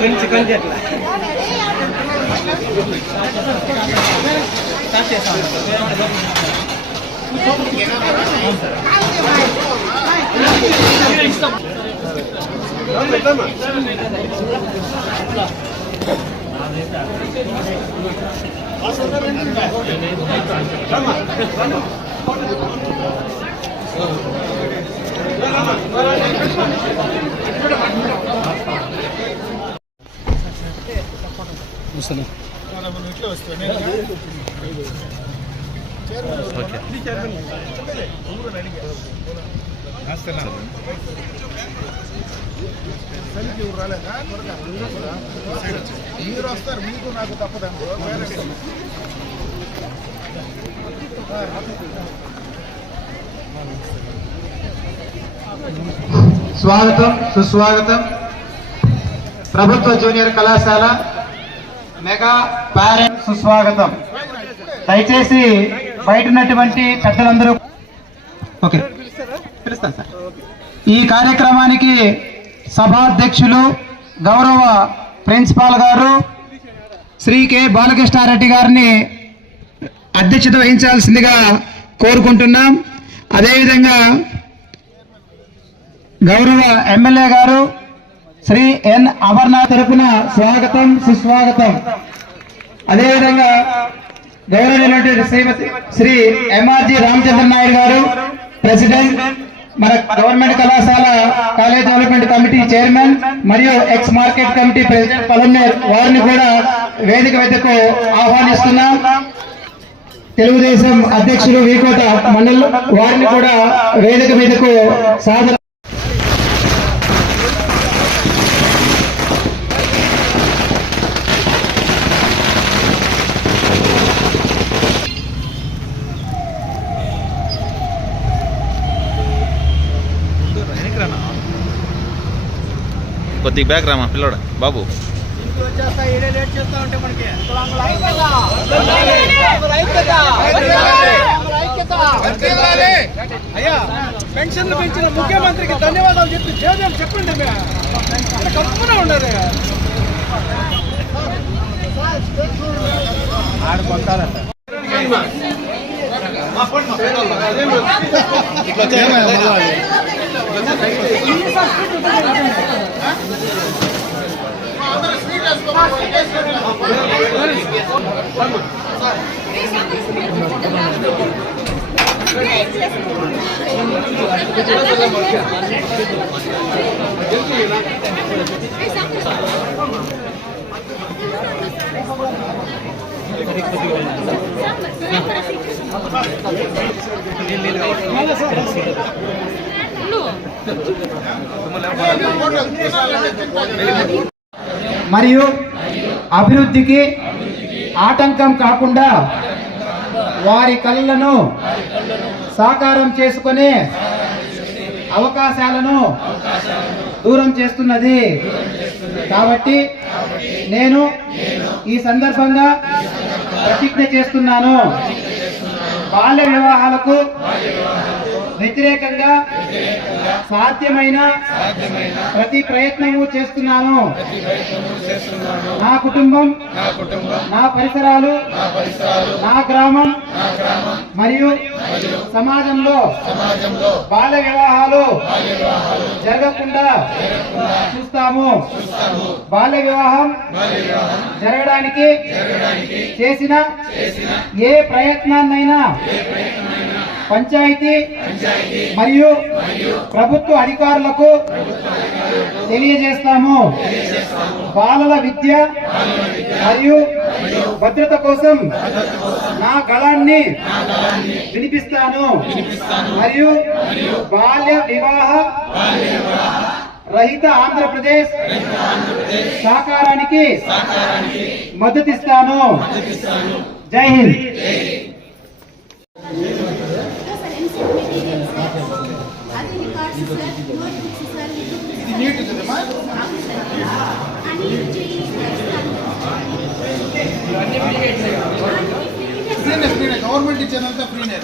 கொஞ்சம் கொஞ்சம் சாப்பிட்டு వస్తాను ఇట్లా వస్తాను మీరు వస్తారు మీకు నాకు తప్పదండి స్వాగతం సుస్వాగతం. ప్రభుత్వ జూనియర్ కళాశాల మెగా పేరెంట్ సుస్వాగతం. దయచేసి బయట ఉన్నటువంటి పెద్దలందరూ ఓకే. పిలుస్తాను సార్. ఈ కార్యక్రమానికి సభాధ్యక్షులు గౌరవ ప్రిన్సిపాల్ గారు శ్రీ కె. బాలకృష్ణారెడ్డి గారిని అధ్యక్షత వహించాల్సిందిగా కోరుకుంటున్నాం. అదేవిధంగా గౌరవ ఎమ్మెల్యే గారు శ్రీ ఎన్. అమర్నాథ్ తరపున స్వాగతం సుస్వాగతం. అదేవిధంగా గౌరవనీయులైనటువంటి శ్రీమతి శ్రీ ఎంఆర్జి రామచంద్ర నాయుడు గారు ప్రెసిడెంట్ మన గవర్నమెంట్ కళాశాల కాలేజ్ డెవలప్మెంట్ కమిటీ చైర్మన్ మరియు ఎక్స్ మార్కెట్ కమిటీ ప్రెసిడెంట్ పలమేర్ వారిని కూడా వేదిక వద్దకు ఆహ్వానిస్తున్నాం. తెలుగుదేశం అధ్యక్షులు వీకోట మండల్ వారిని కూడా వేదిక మీదకు సాధన కొద్దిగా బ్యాక్ రామా పిల్లోడ? బాబు. అయ్యా పెన్షన్లు పెంచిన ముఖ్యమంత్రికి ధన్యవాదాలు చెప్పి జేజం చెప్పండి ఉండదు మరియు అభివృద్ధికి ఆటంకం కాకుండా వారి కళలను సాకారం చేసుకునే అవకాశాలను దూరం చేస్తున్నది. కాబట్టి నేను ఈ సందర్భంగా ప్రతిజ్ఞ చేస్తున్నాను. బాల్య వివాహాలకు వ్యతిరేకంగా సాధ్యమైన ప్రతి ప్రయత్నము చేస్తున్నాను. నా కుటుంబం నా పరిసరాలు నా గ్రామం మరియు సమాజంలో బాల వివాహాలు జరగకుండా చూస్తాము. బాల్య వివాహం జరగడానికి చేసిన ఏ ప్రయత్నాన్నైనా పంచాయతీ మరియు ప్రభుత్వ అధికారులకు తెలియజేస్తాము. బాలల విద్య మరియు భద్రత కోసం నా గళాన్ని వినిపిస్తాను. మరియు బాల్య వివాహ రహిత ఆంధ్రప్రదేశ్ సాకారానికి మద్దతిస్తాను. జై హింద్. ఇది నీట్ అమ్మా ఫ్రీనే ఫ్రీనే గవర్నమెంట్ ఇచ్చేదంతా ఫ్రీనే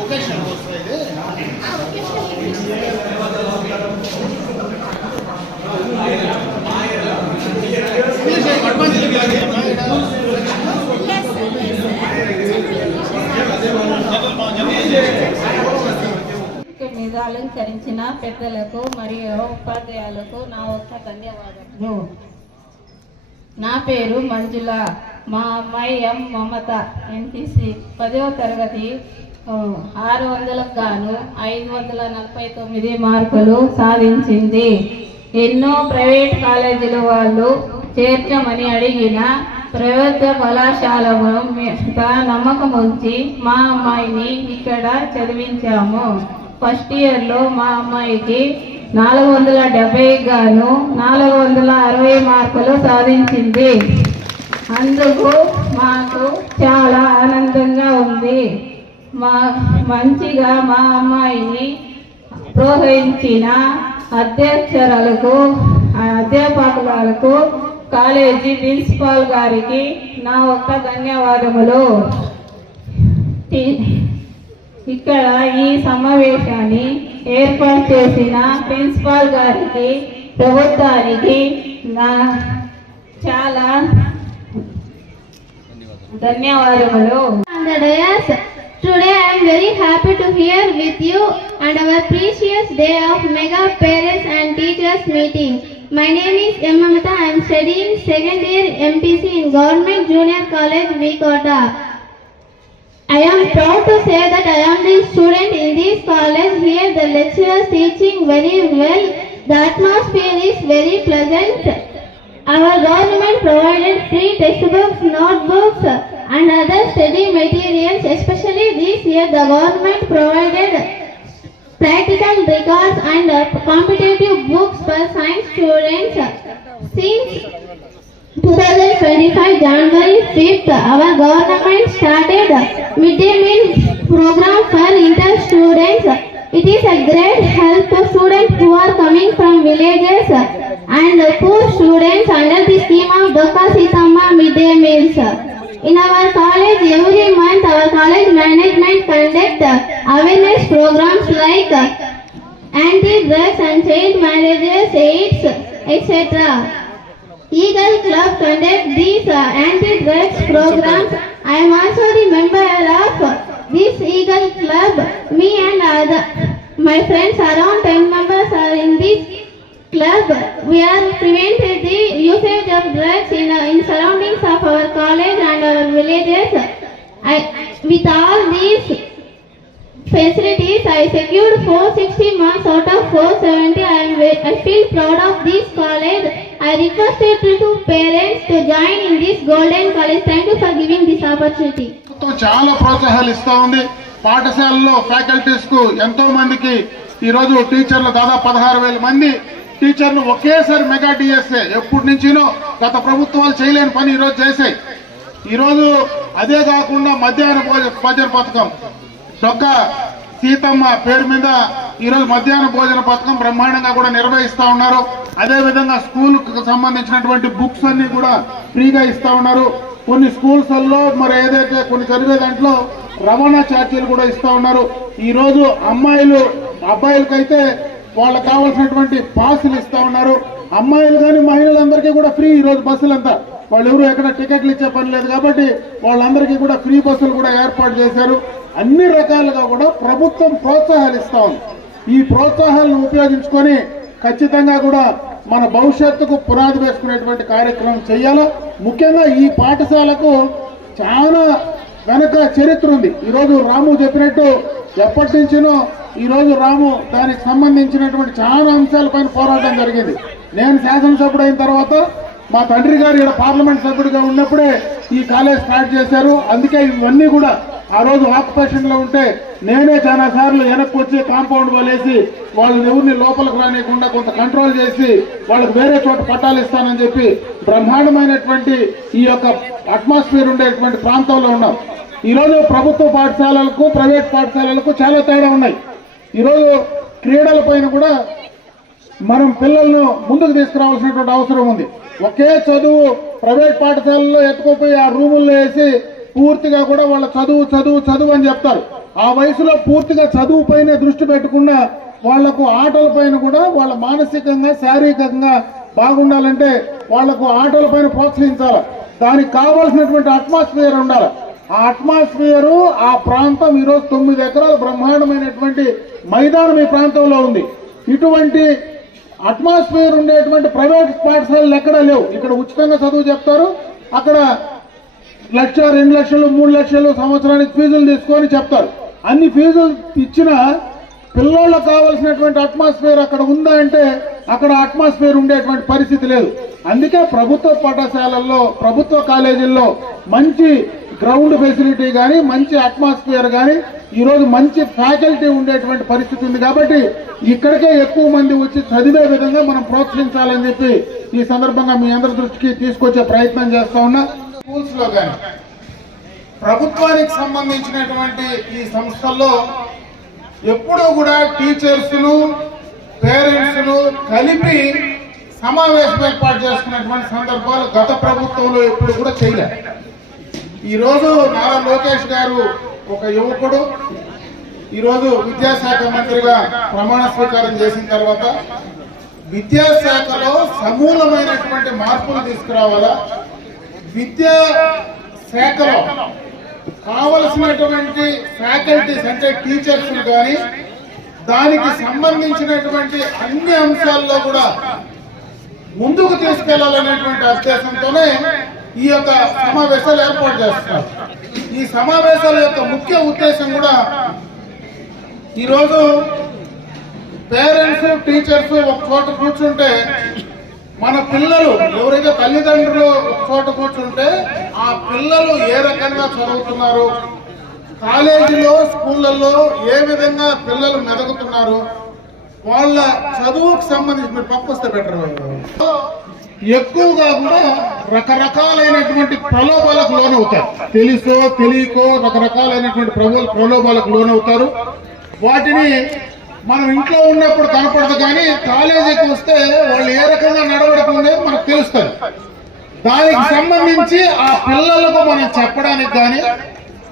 వొకేషనల్ కోర్స్ ఇది ఇంగ్లీష్ అడ్వాన్స్ కాదు అమ్మా వేదిక మీద అలంకరించిన పెద్దలకు మరియు ఉపాధ్యాయులకు నా ఒక్క ధన్యవాదాలు నా పేరు మంజుల. మా అమ్మాయి ఎం. మమత ఎన్టీసీ. పదవ తరగతి ఆరు వందలకు గాను ఐదు వందల నలభై తొమ్మిది మార్కులు సాధించింది. ఎన్నో ప్రైవేట్ కాలేజీల వాళ్ళు చేర్చమని అడిగిన ప్రభుత్వ కళాశాలలో మీద నమ్మకం ఉంచి మా అమ్మాయిని ఇక్కడ చదివించాము. ఫస్ట్ ఇయర్లో మా అమ్మాయికి నాలుగు వందల డెబ్బై గాను నాలుగు వందల అరవై మార్కులు సాధించింది. అందుకు మాకు చాలా ఆనందంగా ఉంది. మా మంచిగా మా అమ్మాయిని ప్రోత్సహించిన అధ్యక్షురాలకు అధ్యాపకులకు కాలేజీ ప్రిన్సిపాల్ గారికి నా ఒక్క ధన్యవాదములు. ఇక్కడ ఈ సమావేశాన్ని ఏర్పాటు చేసిన ప్రిన్సిపాల్ గారికి ప్రభుత్వానికి నా చాలా ధన్యవాదములు. Today I'm day of mega parents and teachers meeting my name is ఎమ్మత I'm second year MPC government junior college Vkota I am proud to say that I am the student in this college. Here the lecturers teaching very well. The atmosphere is very pleasant. Our government provided free textbooks, notebooks and other study materials. Especially this year the government provided practical records and competitive books for science students. Since 2025 January 5th, our government started midday meal program for inter students. It is a great help to students who are coming from villages and poor students under the scheme of Doka Sitama midday meals. In our college, every month our college management conduct awareness programs like anti-drugs and child marriages, AIDS, etc. Eagle Club conduct these uh, anti-drugs programs. I am also the member of this Eagle Club. Me and other, my friends around 10 members are in this club. We are prevented the usage of drugs in, uh, in surroundings of our college and our villages. I, with all these facilities, I secured 460 marks out of 470. I, am I feel proud of this college. I request to to parents to join in this golden college. Thank you for giving this opportunity. చాలా ప్రోత్సాహాలు ఇస్తా ఉంది. పాఠశాలలో ఫ్యాకల్టీస్కు ఎంతో మందికి ఈ రోజు టీచర్లు దాదాపు పదహారు వేల మంది. టీచర్లు ఒకేసారి మెగా డిఎస్ఏ ఎప్పటి నుంచినో గత ప్రభుత్వాలు చేయలేని పని ఈరోజు రోజు చేశాయి అదే కాకుండా మధ్యాహ్న భోజన భోజన పథకం. చొక్క సీతమ్మ పేరు మీద ఈరోజు మధ్యాహ్న భోజన పథకం బ్రహ్మాండంగా కూడా నిర్వహిస్తా ఉన్నారు. అదేవిధంగా స్కూల్ సంబంధించినటువంటి బుక్స్ అన్ని కూడా ఫ్రీగా ఇస్తా ఉన్నారు. కొన్ని స్కూల్స్లో మరి ఏదైతే కొన్ని చదివే దాంట్లో రవాణా ఛార్జీలు కూడా ఇస్తా ఉన్నారు. ఈరోజు అమ్మాయిలు అబ్బాయిలకైతే వాళ్ళకి కావాల్సినటువంటి పాసులు ఇస్తా ఉన్నారు. అమ్మాయిలు కానీ మహిళలందరికీ కూడా ఫ్రీ ఈ రోజు బస్సులంతా వాళ్ళు ఎవరు ఎక్కడ టికెట్లు ఇచ్చే పని లేదు కాబట్టి వాళ్ళందరికీ కూడా ఫ్రీ బస్సులు కూడా ఏర్పాటు చేశారు. అన్ని రకాలుగా కూడా ప్రభుత్వం ప్రోత్సాహాలు ఇస్తా ఉంది. ఈ ప్రోత్సాహాలను ఉపయోగించుకొని ఖచ్చితంగా కూడా మన భవిష్యత్తుకు పునాది వేసుకునేటువంటి కార్యక్రమం చేయాలా ముఖ్యంగా ఈ పాఠశాలకు చాలా వెనక చరిత్ర ఉంది. ఈరోజు రాము చెప్పినట్టు ఎప్పటి నుంచినో ఈరోజు రాము దానికి సంబంధించినటువంటి చాలా అంశాలపైన పోరాటం జరిగింది. నేను శాసనసభ్యుడు అయిన తర్వాత మా తండ్రి గారు ఇక్కడ పార్లమెంట్ సభ్యుడిగా ఉన్నప్పుడే ఈ కాలేజ్ స్టార్ట్ చేశారు. అందుకే ఇవన్నీ కూడా ఆ రోజు ఆక్యుపేషన్లో ఉంటే నేనే చాలా సార్లు వెనక్కి వచ్చి కాంపౌండ్ వలేసి వాళ్ళని ఎవరిని లోపలికి రానియకుండా కొంత కంట్రోల్ చేసి వాళ్ళకి వేరే చోట పట్టాలు ఇస్తానని చెప్పి బ్రహ్మాండమైనటువంటి ఈ యొక్క అట్మాస్ఫియర్ ఉండేటువంటి ప్రాంతంలో ఉన్నాం. ఈరోజు ప్రభుత్వ పాఠశాలలకు ప్రైవేట్ పాఠశాలలకు చాలా తేడా ఉన్నాయి. ఈరోజు క్రీడల పైన కూడా మనం పిల్లలను ముందుకు తీసుకురావాల్సినటువంటి అవసరం ఉంది. ఒకే చదువు ప్రైవేట్ పాఠశాలలో ఎత్తుకుపోయి ఆ రూముల్లో వేసి పూర్తిగా కూడా వాళ్ళ చదువు చదువు చదువు అని చెప్తారు. ఆ వయసులో పూర్తిగా చదువు పైన దృష్టి పెట్టకుండా వాళ్ళకు ఆటల పైన కూడా వాళ్ళ మానసికంగా శారీరకంగా బాగుండాలంటే వాళ్ళకు ఆటల పైన ప్రోత్సహించాలి. దానికి కావాల్సినటువంటి అట్మాస్ఫియర్ ఉండాలి. ఆ అట్మాస్ఫియర్ ఆ ప్రాంతం ఈరోజు తొమ్మిది ఎకరాల బ్రహ్మాండమైనటువంటి మైదానం ఈ ప్రాంతంలో ఉంది. ఇటువంటి అట్మాస్ఫియర్ ఉండేటువంటి ప్రైవేట్ పాఠశాలలు ఎక్కడా లేవు. ఇక్కడ ఉచితంగా చదువు చెప్తారు. అక్కడ లక్ష రెండు లక్షలు మూడు లక్షలు సంవత్సరానికి ఫీజులు తీసుకొని చెప్తారు. అన్ని ఫీజులు ఇచ్చిన పిల్లోళ్ళకు కావాల్సినటువంటి అట్మాస్ఫియర్ అక్కడ ఉందా అంటే అక్కడ అట్మాస్ఫియర్ ఉండేటువంటి పరిస్థితి లేదు. అందుకే ప్రభుత్వ పాఠశాలల్లో ప్రభుత్వ కాలేజీల్లో మంచి గ్రౌండ్ ఫెసిలిటీ కానీ మంచి అట్మాస్ఫియర్ కానీ ఈరోజు మంచి ఫ్యాకల్టీ ఉండేటువంటి పరిస్థితి ఉంది కాబట్టి ఇక్కడికే ఎక్కువ మంది వచ్చి చదివే విధంగా మనం ప్రోత్సహించాలని చెప్పి ఈ సందర్భంగా మీ అందరి దృష్టికి తీసుకొచ్చే ప్రయత్నం చేస్తా ఉన్నా. స్కూల్స్లో కానీ. ప్రభుత్వానికి సంబంధించినటువంటి ఈ సంస్థల్లో ఎప్పుడూ కూడా టీచర్స్ను పేరెంట్స్లు కలిపి సమావేశం ఏర్పాటు చేసుకున్నటువంటి సందర్భాలు గత ప్రభుత్వంలో ఎప్పుడు కూడా చేయలేదు ఈరోజు నారా లోకేష్ గారు ఒక యువకుడు. ఈరోజు విద్యాశాఖ మంత్రిగా ప్రమాణ స్వీకారం చేసిన తర్వాత విద్యాశాఖలో సమూలమైనటువంటి మార్పులు తీసుకురావాలా? విద్యా శాఖలో కావలసినటువంటి ఫ్యాకల్టీస్ అంటే టీచర్స్ కానీ దానికి సంబంధించినటువంటి అన్ని అంశాల్లో కూడా ముందుకు తీసుకెళ్ళాలనేటువంటి ఉద్దేశంతోనే ఈ యొక్క సమావేశాలు ఏర్పాటు చేస్తున్నారు. ఈ సమావేశాల యొక్క ముఖ్య ఉద్దేశం కూడా ఈరోజు పేరెంట్స్ టీచర్స్ ఒక చోట కూర్చుంటే మన పిల్లలు ఎవరైతే తల్లిదండ్రులు చోట కూర్చుంటే ఆ పిల్లలు ఏ రకంగా చదువుతున్నారు? కాలేజీలో స్కూళ్ళల్లో ఏ విధంగా పిల్లలు మెదగుతున్నారు? వాళ్ళ చదువుకు సంబంధించి మీరు పంపిస్తే బెటర్. ఎక్కువగా కూడా రకరకాలైనటువంటి ప్రలోభాలకు లోనవుతారు. తెలుసో తెలియకో రకరకాలైనటువంటి ప్రబో- ప్రలోభాలకు లోనవుతారు. వాటిని మనం ఇంట్లో ఉన్నప్పుడు కనపడదు కానీ కాలేజీకి వస్తే వాళ్ళు ఏ రకంగా నడవడుతుందో మనకు తెలుస్తుంది. దానికి సంబంధించి ఆ పిల్లలకు మనం చెప్పడానికి కానీ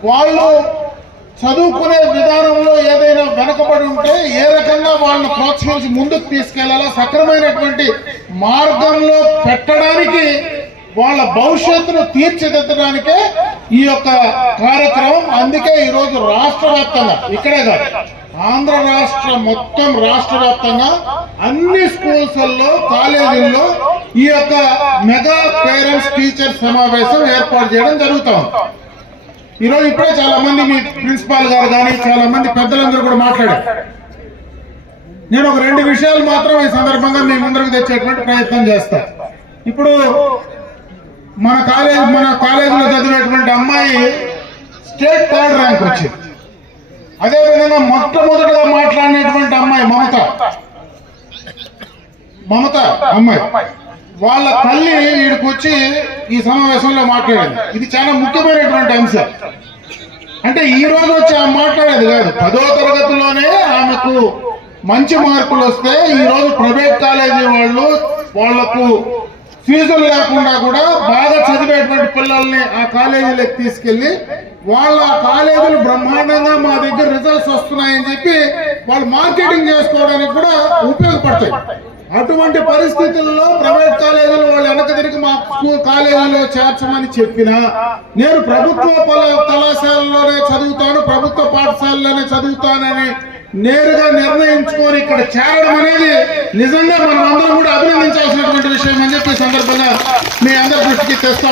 వాళ్ళు చదువుకునే విధానంలో ఏదైనా వెనకబడి ఉంటే ఏ రకంగా వాళ్ళని ప్రోత్సహించి ముందుకు తీసుకెళ్ళాలో సక్రమైనటువంటి మార్గంలో పెట్టడానికి వాళ్ళ భవిష్యత్తును తీర్చిదిద్దడానికే ఈ యొక్క కార్యక్రమం. అందుకే ఈరోజు రాష్ట్ర వ్యాప్తంగా ఇక్కడే కాదు ఆంధ్ర రాష్ట్ర మొత్తం రాష్ట్ర వ్యాప్తంగా అన్ని స్కూల్స్లో కాలేజీల్లో ఈ యొక్క మెగా పేరెంట్స్ టీచర్ సమావేశం ఏర్పాటు చేయడం జరుగుతాం ఈరోజు ఇప్పుడే చాలా మంది మీ ప్రిన్సిపాల్ గారు కానీ చాలా మంది పెద్దలందరూ కూడా మాట్లాడారు. నేను ఒక రెండు విషయాలు మాత్రం ఈ సందర్భంగా మీ ముందరకు తెచ్చేటువంటి ప్రయత్నం చేస్తా. ఇప్పుడు మన కాలేజ్ మన కాలేజీలో చదివినటువంటి అమ్మాయి స్టేట్ థర్డ్ ర్యాంక్ వచ్చింది. అదేవిధంగా మొట్టమొదటిగా మాట్లాడినటువంటి అమ్మాయి మమత. మమత అమ్మాయి. వాళ్ళ తల్లి వీడికి వచ్చి ఈ సమావేశంలో మాట్లాడింది. ఇది చాలా ముఖ్యమైనటువంటి అంశం. అంటే ఈ రోజు వచ్చి ఆమె మాట్లాడేది కాదు. పదో తరగతిలోనే ఆమెకు మంచి మార్కులు వస్తే ఈ రోజు ప్రైవేట్ కాలేజీ వాళ్ళు వాళ్ళకు ఫీజులు లేకుండా కూడా బాగా చదివేటువంటి పిల్లల్ని ఆ కాలేజీలకు తీసుకెళ్ళి వాళ్ళ కాలేజీలు బ్రహ్మాండంగా మా దగ్గర రిజల్ట్స్ వస్తున్నాయని చెప్పి వాళ్ళు మార్కెటింగ్ చేసుకోవడానికి కూడా ఉపయోగపడతాయి. అటువంటి పరిస్థితుల్లో ప్రైవేట్ కాలేజీలు వాళ్ళు వెనక తిరిగి మా స్కూల్ కాలేజీలో చేర్చమని చెప్పినా నేను ప్రభుత్వ పల- కళాశాలలోనే చదువుతాను ప్రభుత్వ పాఠశాలలోనే చదువుతానని నేరుగా నిర్ణయించుకొని ఇక్కడ చేరడం అనేది నిజంగా మనం అందరం కూడా అభినందించాల్సినటువంటి విషయం అని చెప్పి సందర్భంగా మీ అందరి దృష్టికి తెస్తాం.